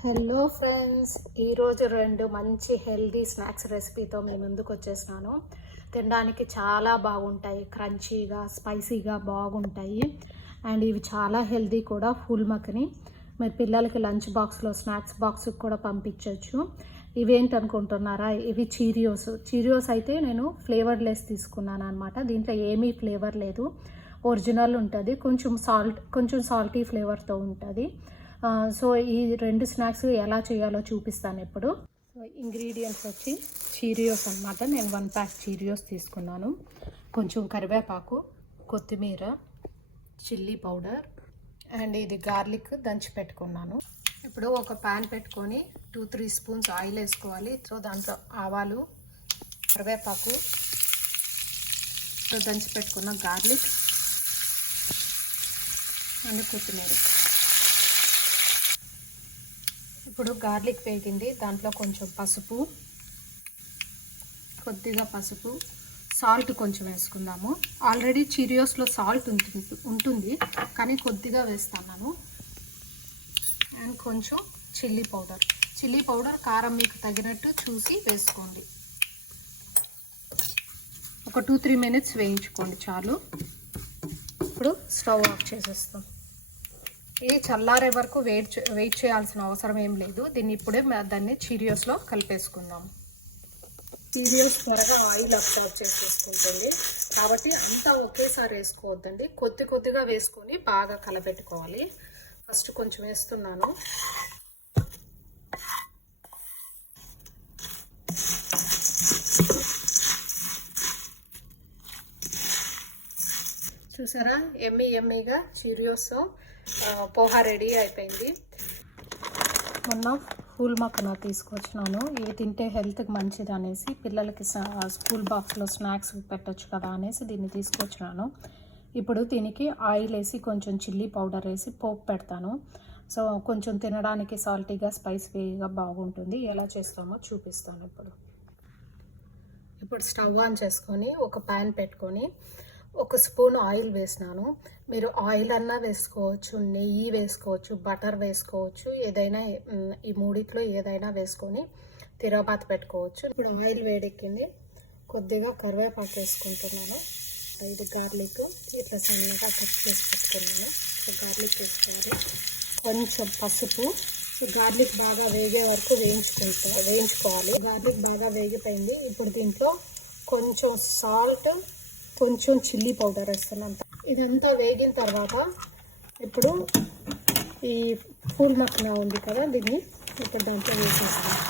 Hello friends, ఈరోజు రెండు మంచి హెల్దీ స్నాక్స్ రెసిపీతో మీ ముందుకు వచ్చేసినాను. తినడానికి చాలా బాగుంటాయి, క్రంచీగా స్పైసీగా బాగుంటాయి. అండ్ ఇవి చాలా హెల్దీ కూడా. ఫుల్ మక్కని మీరు పిల్లలకి లంచ్ బాక్స్లో స్నాక్స్ బాక్స్కి కూడా పంపించవచ్చు. ఇవేంటనుకుంటున్నారా? ఇవి చీరియోస్ అయితే నేను ఫ్లేవర్లెస్ తీసుకున్నాను అనమాట. దీంట్లో ఏమీ ఫ్లేవర్ లేదు, ఒరిజినల్ ఉంటుంది. కొంచెం సాల్టీ ఫ్లేవర్తో ఉంటుంది. సో ఈ రెండు స్నాక్స్ ఎలా చేయాలో చూపిస్తాను ఇప్పుడు. సో ఇంగ్రీడియంట్స్ వచ్చి చీరియోస్ అన్నమాట. నేను 1 ప్యాక్ చీరియోస్ తీసుకున్నాను. కొంచెం కరివేపాకు, కొత్తిమీర, చిల్లీ పౌడర్ అండ్ ఇది గార్లిక్ దంచి పెట్టుకున్నాను. ఇప్పుడు ఒక ప్యాన్ పెట్టుకొని 2-3 స్పూన్స్ ఆయిల్ వేసుకోవాలి. సో దాంట్లో ఆవాలు, కరివేపాకు, దంచి పెట్టుకున్న గార్లిక్ అండ్ కొత్తిమీర. ఇప్పుడు గార్లిక్ వేగింది. దాంట్లో కొంచెం కొద్దిగా పసుపు, సాల్ట్ కొంచెం వేసుకుందాము. ఆల్రెడీ చీరియోస్లో సాల్ట్ ఉంటుంది, కానీ కొద్దిగా వేస్తాను. అండ్ కొంచెం చిల్లీ పౌడర్ కారం మీకు తగినట్టు చూసి వేసుకోండి. ఒక 2-3 మినిట్స్ వేయించుకోండి చాలు. ఇప్పుడు స్టవ్ ఆఫ్ చేసేస్తాం. ఇది చల్లారే వరకు వెయిట్ చేయాల్సిన అవసరం ఏం లేదు. దీన్ని ఇప్పుడే దాన్ని చీరియోస్లో కలిపేసుకుందాం. చీరియోస్ త్వరగా ఆయిల్ అబ్జర్వ్ చేసేసుకుంటుంది కాబట్టి అంతా ఒకేసారి వేసుకోవద్దండి. కొద్దిగా వేసుకొని బాగా కలపెట్టుకోవాలి. ఫస్ట్ కొంచెం వేస్తున్నాను. చూసారా, ఎమ్మీగా చీరియోస్ పోహా రెడీ అయిపోయింది. మొన్న ఫుల్ మక్కన తీసుకొచ్చినాను. ఇవి తింటే హెల్త్కి మంచిది అనేసి, పిల్లలకి స్కూల్ బాక్స్లో స్నాక్స్ పెట్టచ్చు కదా అనేసి దీన్ని తీసుకొచ్చినాను. ఇప్పుడు దీనికి ఆయిల్ వేసి కొంచెం చిల్లీ పౌడర్ వేసి పోపు పెడతాను. సో కొంచెం తినడానికి సాల్టీగా స్పైసీగా బాగుంటుంది. ఎలా చేస్తామో చూపిస్తాను. ఇప్పుడు స్టవ్ ఆన్ చేసుకొని ఒక ప్యాన్ పెట్టుకొని 1 స్పూన్ ఆయిల్ వేసినాను. మీరు ఆయిల్ అన్నా వేసుకోవచ్చు, నెయ్యి వేసుకోవచ్చు, బటర్ వేసుకోవచ్చు. ఏదైనా ఈ మూడిట్లో ఏదైనా వేసుకొని తిరగబాత పెట్టుకోవచ్చు. ఇప్పుడు ఆయిల్ వేడెక్కింది. కొద్దిగా కరివేపాకు వేసుకుంటున్నాను. ఇది గార్లిక్ ఇట్లా సన్నగా కట్ చేసి పెట్టుకున్నాను. గార్లిక్ వేసుకోవాలి. కొంచెం పసుపు. గార్లిక్ బాగా వేగే వరకు వేయించుకోవాలి. గార్లిక్ బాగా వేగిపోయింది. ఇప్పుడు దీంట్లో కొంచెం సాల్ట్, కొంచెం చిల్లీ పౌడర్ వేస్తున్నాను. ఇదంతా వేగిన తర్వాత ఇప్పుడు ఈ ఫుల్ మక్కన ఉంది కదా, దీన్ని ఇప్పుడు దాంట్లో వేసేస్తాను.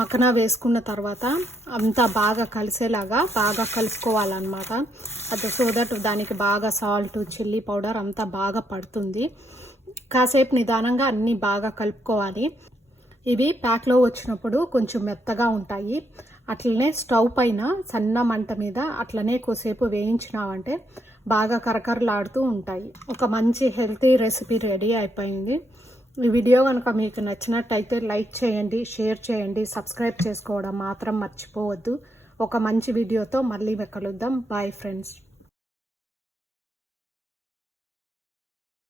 మక్కన వేసుకున్న తర్వాత అంతా బాగా కలిసేలాగా బాగా కలుపుకోవాలన్నమాట. అది సో దట్ దానికి బాగా సాల్ట్, చిల్లీ పౌడర్ అంతా బాగా పడుతుంది. కాసేపు నిదానంగా అన్నీ బాగా కలుపుకోవాలి. ఇవి ప్యాక్లో వచ్చినప్పుడు కొంచెం మెత్తగా ఉంటాయి. అట్లనే స్టవ్ పైన సన్న మంట మీద అట్లనే కొద్దిసేపు వేయించినామంటే బాగా కరకరలాడుతూ ఉంటాయి. ఒక మంచి హెల్తీ రెసిపీ రెడీ అయిపోయింది. ఈ వీడియో కనుక మీకు నచ్చినట్టయితే లైక్ చేయండి, షేర్ చేయండి, సబ్స్క్రైబ్ చేసుకోవడం మాత్రం మర్చిపోవద్దు. ఒక మంచి వీడియోతో మళ్ళీ కలుద్దాం. Bye friends.